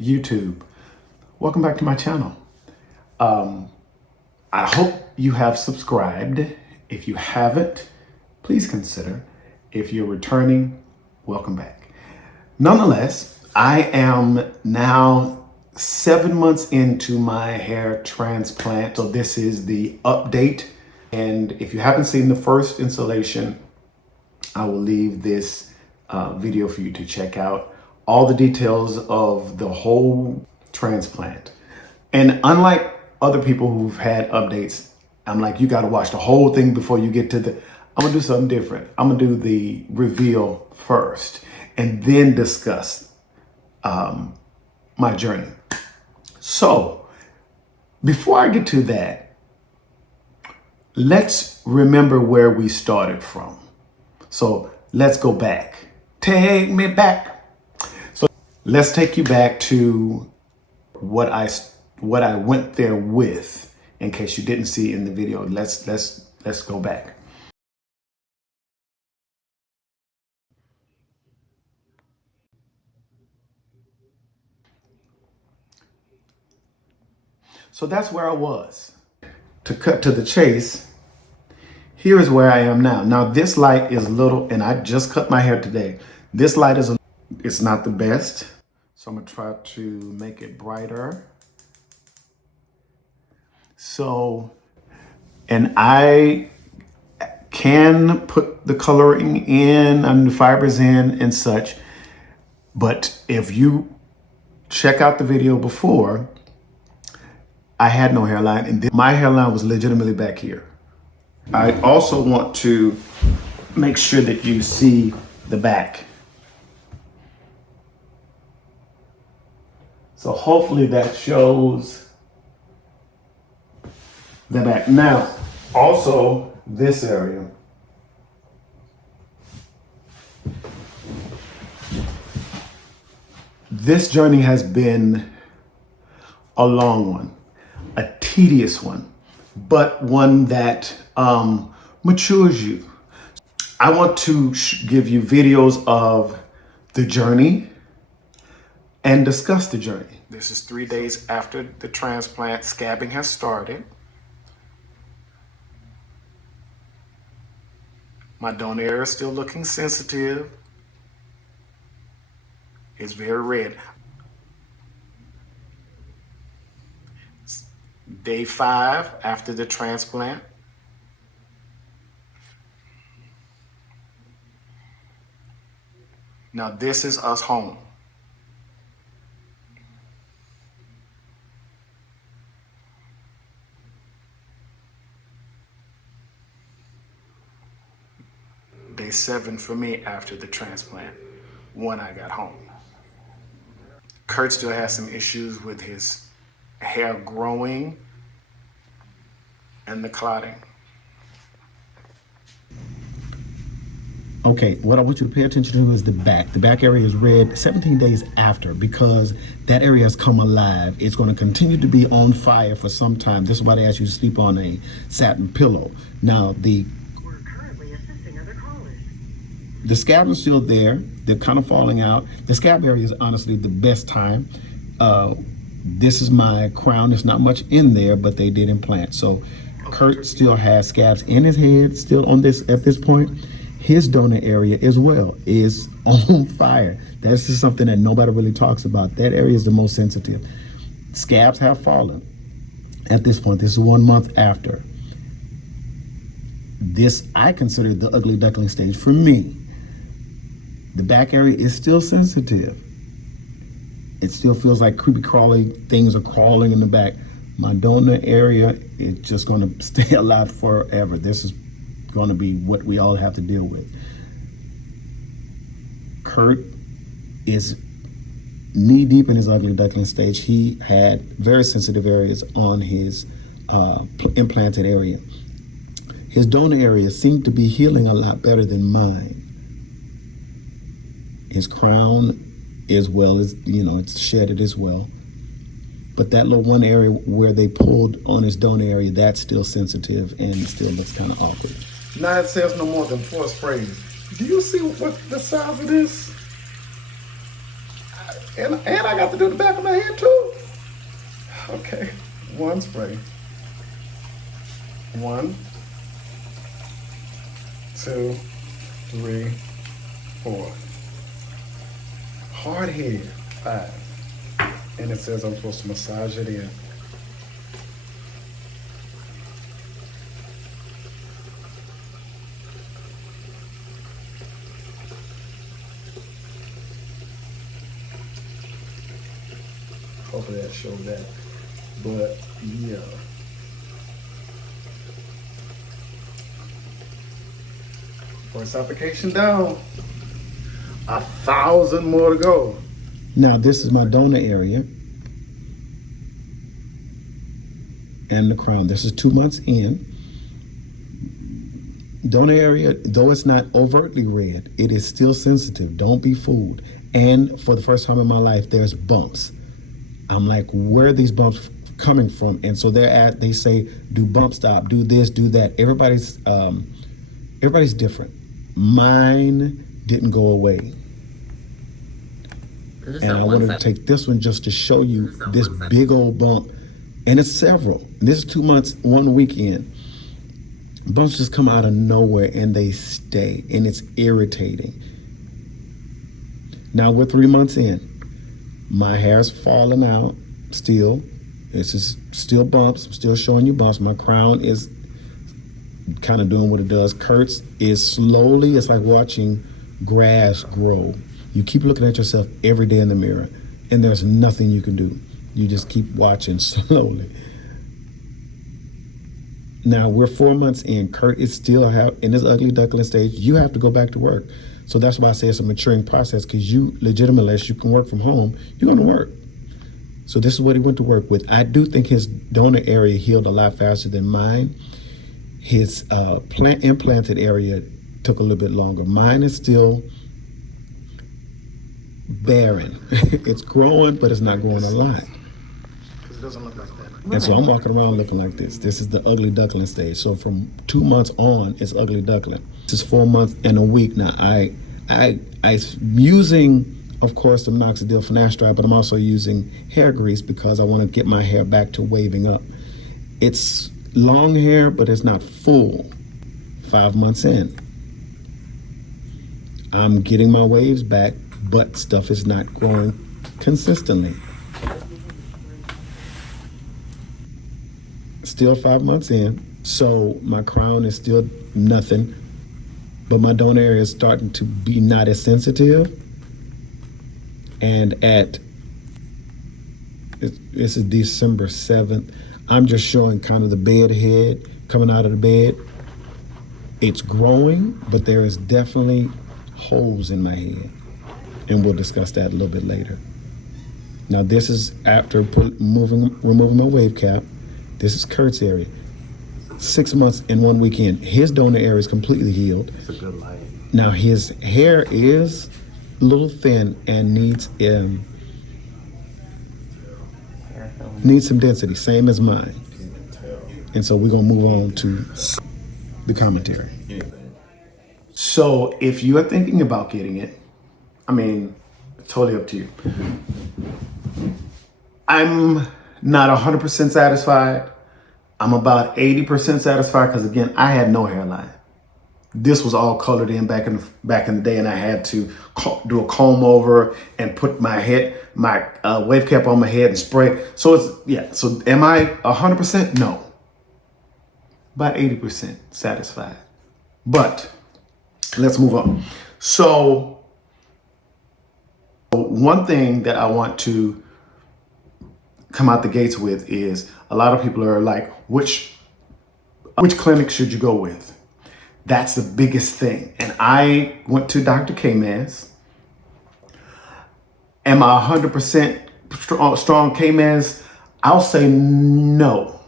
YouTube. Welcome back to my channel. I hope you have subscribed. If you haven't, please consider. If you're returning, welcome back. Nonetheless, I am now 7 months into my hair transplant. So this is the update. And if you haven't seen the first installation, I will leave this video for you to check out all the details of the whole transplant. And unlike other people who've had updates, I'm like, you got to watch the whole thing before you get to the, I'm gonna do something different. I'm gonna do the reveal first and then discuss my journey. So before I get to that, let's remember where we started from. So let's go back. Take me back. So let's take you back to what I went there with, in case you didn't see in the video. Let's go back. So that's where I was. To cut to the chase, here is where I am now. Now this light is little, and I just cut my hair today. This light is it's not the best. So I'm gonna try to make it brighter. So, and I can put the coloring in and the fibers in and such, but if you check out the video before, I had no hairline, and my hairline was legitimately back here. I also want to make sure that you see the back. So hopefully that shows the back. Now, also this area. This journey has been a long one, a tedious one, but one that matures you. I want to give you videos of the journey and discuss the journey. This is 3 days after the transplant. Scabbing has started. My donor area is still looking sensitive. It's very red. Day 5 after the transplant. Now this is us home. Day 7 for me after the transplant, when I got home. Kurt still has some issues with his hair growing and the clotting. Okay, what I want you to pay attention to is the back. The back area is red 17 days after, because that area has come alive. It's going to continue to be on fire for some time. This is why they ask you to sleep on a satin pillow. Now, the scab is still there. They're kind of falling out. The scab area is honestly the best time. This is my crown. There's not much in there, but they did implant. So Kurt still has scabs in his head still on this at this point. His donor area as well is on fire. That's just something that nobody really talks about. That area is the most sensitive. Scabs have fallen at this point. This is 1 month after. This I consider the ugly duckling stage for me. The back area is still sensitive. It still feels like creepy crawly things are crawling in the back. My donor area is just gonna stay alive forever. This is gonna be what we all have to deal with. Kurt is knee deep in his ugly duckling stage. He had very sensitive areas on his implanted area. His donor area seemed to be healing a lot better than mine. His crown as well as, it's shedded as well. But that little one area where they pulled on his donor area, that's still sensitive and still looks kind of awkward. Now it says no more than 4 sprays. Do you see what the size of this? And I got to do the back of my head too. Okay, one spray. 1, 2, 3, 4. Hard head, 5. And it says I'm supposed to massage it in. Hopefully that showed that. But yeah. First application down. 1,000 more to go. Now this is my donor area and the crown. This is 2 months in. Donor area, though it's not overtly red, it is still sensitive. Don't be fooled. And for the first time in my life, there's bumps. I'm like, where are these bumps coming from? And so they say, do bump stop, do this, do that. Everybody's different. Mine didn't go away. And I wanted to take this one just to show you this big old bump. And it's several. This is 2 months, 1 weekend. Bumps just come out of nowhere and they stay. And it's irritating. Now we're 3 months in. My hair's falling out still. This is still bumps. I'm still showing you bumps. My crown is kind of doing what it does. Kurt's is slowly, it's like watching grass grow. You keep looking at yourself every day in the mirror and there's nothing you can do. You just keep watching slowly. Now we're 4 months in. Kurt is still in his ugly duckling stage. You have to go back to work. So that's why I say it's a maturing process, because you legitimately, unless you can work from home, you're going to work. So this is what he went to work with. I do think his donor area healed a lot faster than mine. His implanted area took a little bit longer. Mine is still barren. It's growing, but it's not growing a lot. Because it doesn't look like that. And so I'm walking around looking like this. This is the ugly duckling stage. So from 2 months on, it's ugly duckling. This is 4 months and a week now. I'm using, of course, the minoxidil finasteride, but I'm also using hair grease because I want to get my hair back to waving up. It's long hair, but it's not full. 5 months in. I'm getting my waves back, but stuff is not growing consistently. Still 5 months in, so my crown is still nothing, but my donor area is starting to be not as sensitive. And this is December 7th, I'm just showing kind of the bed head coming out of the bed. It's growing, but there is definitely holes in my head. And we'll discuss that a little bit later. Now this is after removing my wave cap. This is Kurt's area. 6 months and 1 weekend. His donor area is completely healed. It's a good light. Now his hair is a little thin and needs some density, same as mine. And so we're gonna move on to the commentary. So if you are thinking about getting it, I mean, totally up to you. I'm not 100% satisfied. I'm about 80% satisfied because, again, I had no hairline. This was all colored in back in the day, and I had to do a comb over and put my wave cap on my head and spray. So So am I 100%? No. About 80% satisfied. But let's move on. So one thing that I want to come out the gates with is a lot of people are like, which clinic should you go with? That's the biggest thing. And I went to Dr. Caymaz. Am I 100% strong Caymaz? I'll say no,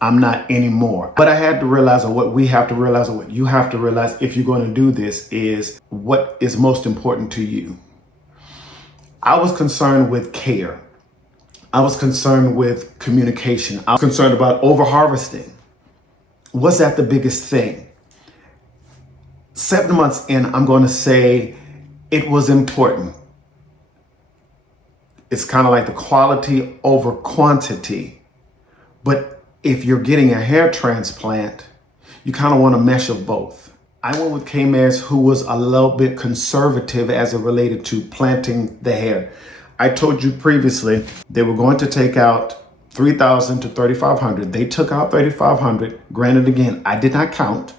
I'm not anymore. But I had to realize, or what we have to realize, or what you have to realize if you're going to do this, is what is most important to you. I was concerned with care. I was concerned with communication. I was concerned about over-harvesting. Was that the biggest thing? 7 months in, I'm going to say it was important. It's kind of like the quality over quantity. But if you're getting a hair transplant, you kind of want a mesh of both. I went with Caymaz, who was a little bit conservative as it related to planting the hair. I told you previously they were going to take out 3,000 to 3,500. They took out 3,500. Granted, again, I did not count,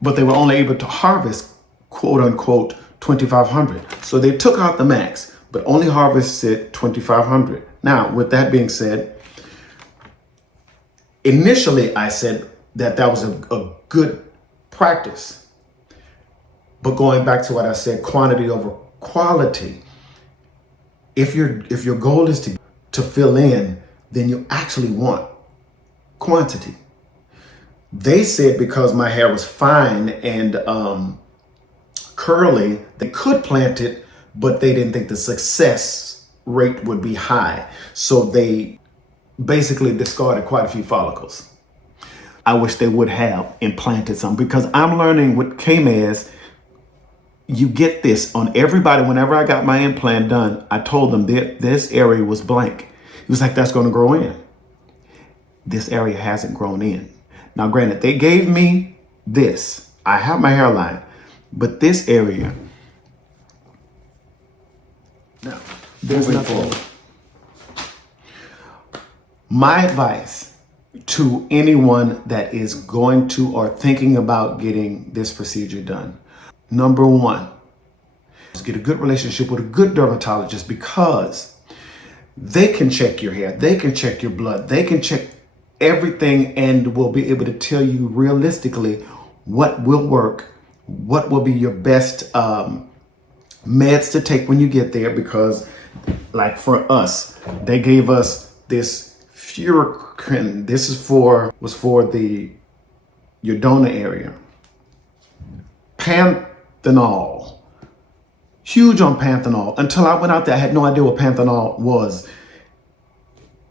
but they were only able to harvest, quote unquote, 2,500. So they took out the max, but only harvested 2,500. Now, with that being said, initially I said that was a good practice. But going back to what I said, quantity over quality. If your goal is to fill in, then you actually want quantity. They said because my hair was fine and curly, they could plant it, but they didn't think the success rate would be high. So they basically discarded quite a few follicles. I wish they would have implanted some, because I'm learning with Caymaz, you get this on everybody. Whenever I got my implant done, I told them that this area was blank. He was like, that's going to grow in. This area hasn't grown in. Now, granted, they gave me this. I have my hairline, but this area, now, there's nothing. My advice to anyone that is going to or thinking about getting this procedure done, number one, is get a good relationship with a good dermatologist, because they can check your hair, they can check your blood, they can check everything, and will be able to tell you realistically what will work, what will be your best meds to take when you get there. Because like for us, they gave us this Furicrin. This was for your donor area. Panthenol. Huge on panthenol. Until I went out there, I had no idea what panthenol was.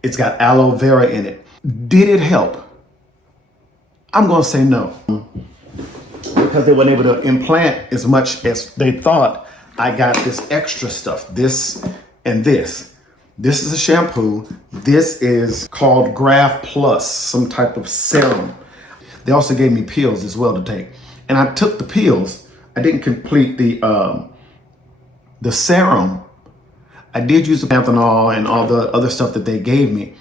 It's got aloe vera in it. Did it help? I'm going to say no. Because they weren't able to implant as much as they thought. I got this extra stuff, this and this. This is a shampoo. This is called Graft Plus, some type of serum. They also gave me pills as well to take. And I took the pills. I didn't complete the serum. I did use the panthenol and all the other stuff that they gave me.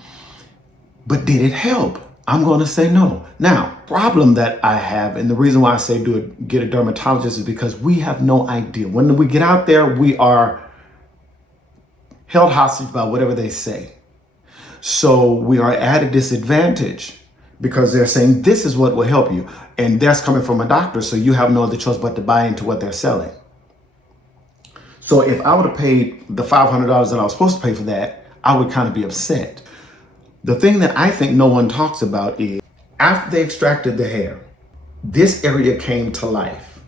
But did it help? I'm going to say no. Now, problem that I have, and the reason why I say get a dermatologist, is because we have no idea. When we get out there, we are held hostage by whatever they say. So we are at a disadvantage because they're saying this is what will help you. And that's coming from a doctor, so you have no other choice but to buy into what they're selling. So if I would have paid the $500 that I was supposed to pay for that, I would kind of be upset. The thing that I think no one talks about is after they extracted the hair, this area came to life,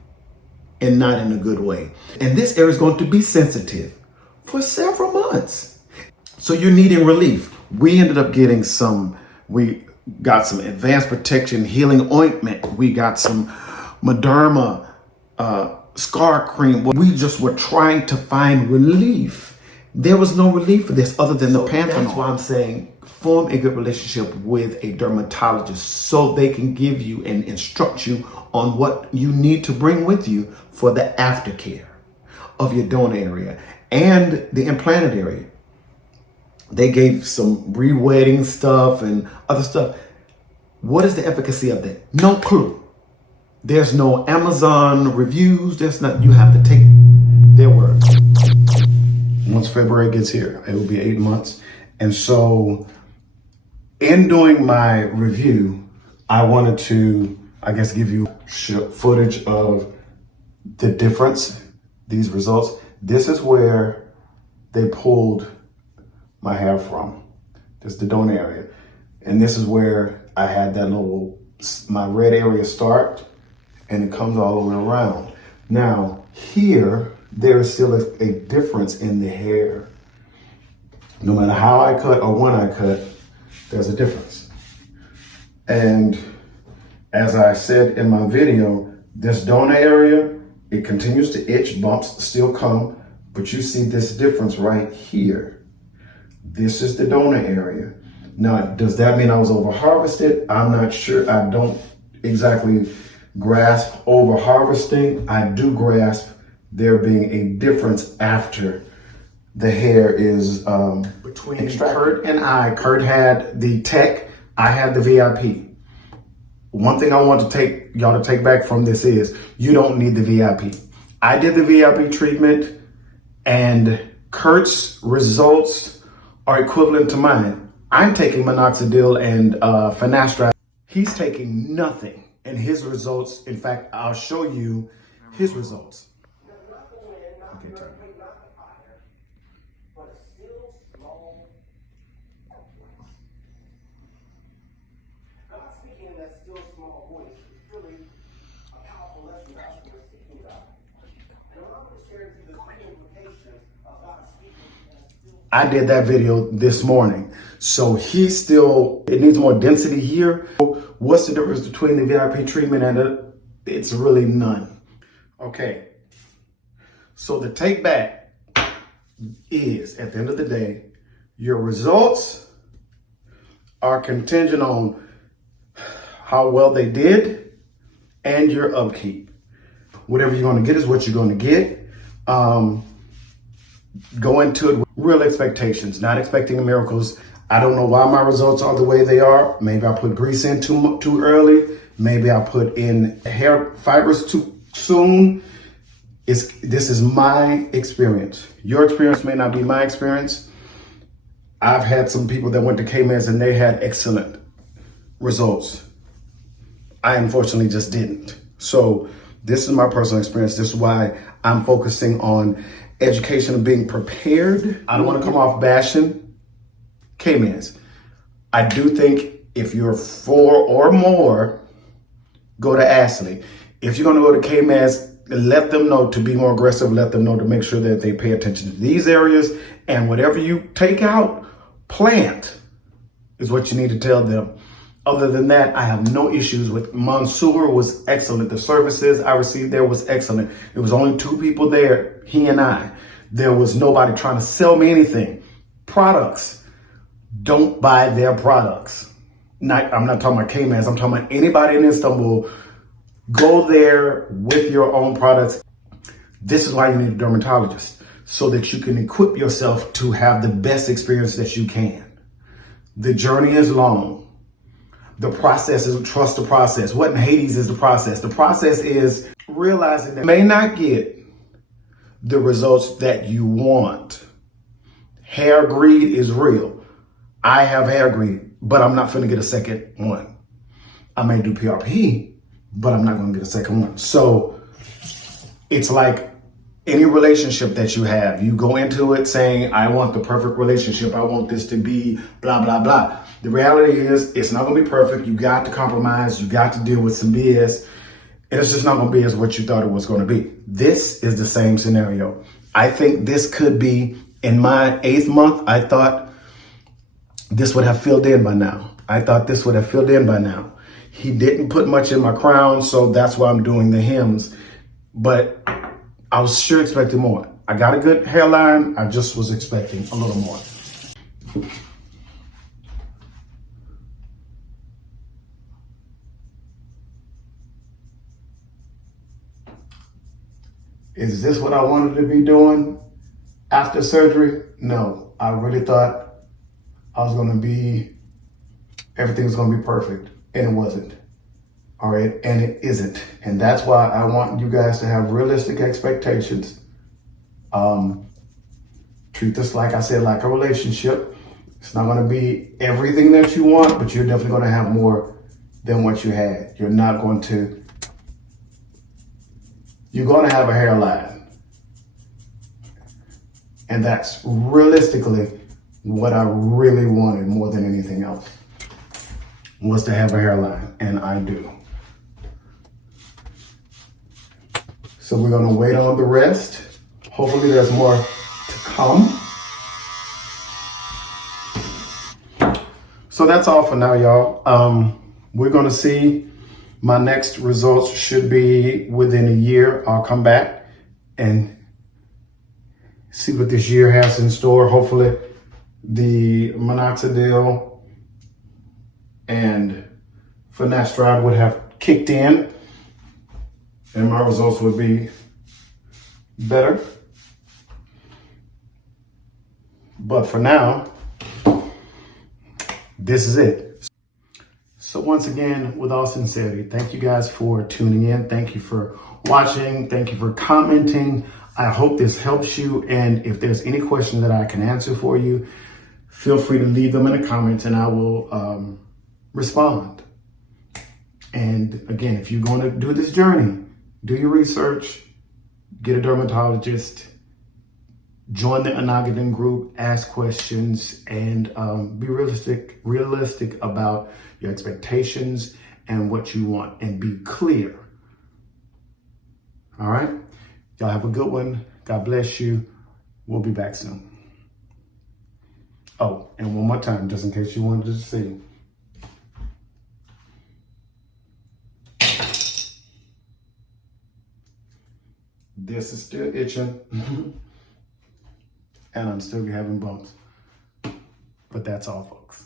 and not in a good way. And this area is going to be sensitive for several months. So you're needing relief. We ended up getting we got some advanced protection healing ointment. We got some Mederma scar cream. We just were trying to find relief. There was no relief for this other than the panthenol. That's why I'm saying form a good relationship with a dermatologist so they can give you and instruct you on what you need to bring with you for the aftercare of your donor area and the implanted area. They gave some re-wetting stuff and other stuff. What is the efficacy of that? No clue. There's no Amazon reviews. There's nothing. You have to take their word. Once February gets here, it will be 8 months. And so in doing my review, I wanted to, I guess, give you footage of the difference, these results. This is where they pulled my hair from. This is the donor area. And this is where I had that my red area start, and it comes all the way around. Now, here, there is still a difference in the hair. No matter how I cut or when I cut, there's a difference. And as I said in my video, this donor area, it continues to itch, bumps still come, But you see this difference right here. This is the donor area. Now, does that mean I was over harvested? I'm not sure. I don't exactly grasp over harvesting. I do grasp there being a difference after the hair is between extracted. Kurt and Kurt had the tech, I had the VIP. One thing I want to take y'all to take back from this is you don't need the VIP. I did the VIP treatment and Kurt's results are equivalent to mine. I'm taking minoxidil and finasteride. He's taking nothing and his results, in fact, I'll show you his results. Okay, I did that video this morning. So it needs more density here. What's the difference between the VIP treatment and it's really none. Okay. So the take back is, at the end of the day, your results are contingent on how well they did and your upkeep. Whatever you're going to get is what you're going to get. Go into it with real expectations, not expecting miracles. I don't know why my results are the way they are. Maybe I put grease in too early. Maybe I put in hair fibers too soon. This is my experience. Your experience may not be my experience. I've had some people that went to Caymaz and they had excellent results. I unfortunately just didn't. So this is my personal experience. This is why I'm focusing on education of being prepared. I don't want to come off bashing Caymaz. I do think if you're 4 or more, go to Ashley. If you're going to go to Caymaz, let them know to be more aggressive. Let them know to make sure that they pay attention to these areas. And whatever you take out, plant is what you need to tell them. Other than that, I have no issues with Mansour was excellent. The services I received there was excellent. There was only 2 people there, he and I. There was nobody trying to sell me anything. Products, don't buy their products. I'm not talking about Caymaz, I'm talking about anybody in Istanbul. Go there with your own products. This is why you need a dermatologist, so that you can equip yourself to have the best experience that you can. The journey is long. The process is, trust the process. What in Hades is the process? The process is realizing that you may not get the results that you want. Hair greed is real. I have hair greed, but I'm not gonna get a second one. I may do PRP, but I'm not gonna get a second one. So it's like any relationship that you have. You go into it saying, I want the perfect relationship. I want this to be blah, blah, blah. The reality is it's not gonna be perfect. You got to compromise. You got to deal with some BS. And it's just not gonna be as what you thought it was gonna be. This is the same scenario. I think this could be, in my 8th month, I thought this would have filled in by now. He didn't put much in my crown, so that's why I'm doing the hems. But I was sure expecting more. I got a good hairline. I just was expecting a little more. Is this what I wanted to be doing after surgery? No, I really thought everything was gonna be perfect, and it wasn't. All right, and it isn't. And that's why I want you guys to have realistic expectations. Treat this, like I said, like a relationship. It's not gonna be everything that you want, but you're definitely gonna have more than what you had. You're gonna have a hairline. And that's realistically what I really wanted more than anything else, was to have a hairline, and I do. So we're gonna wait on the rest. Hopefully there's more to come. So that's all for now, y'all. We're gonna see. My next results should be within a year. I'll come back and see what this year has in store. Hopefully the minoxidil and finasteride would have kicked in and my results would be better. But for now, this is it. So once again, with all sincerity, thank you guys for tuning in. Thank you for watching. Thank you for commenting. I hope this helps you. And if there's any question that I can answer for you, feel free to leave them in the comments and I will respond. And again, if you're going to do this journey, do your research, get a dermatologist, join the Anagadan group, ask questions, and be realistic about your expectations and what you want, and be clear. All right? Y'all have a good one. God bless you. We'll be back soon. Oh, and one more time, just in case you wanted to see. This is still itching. And I'm still having bumps. But that's all, folks.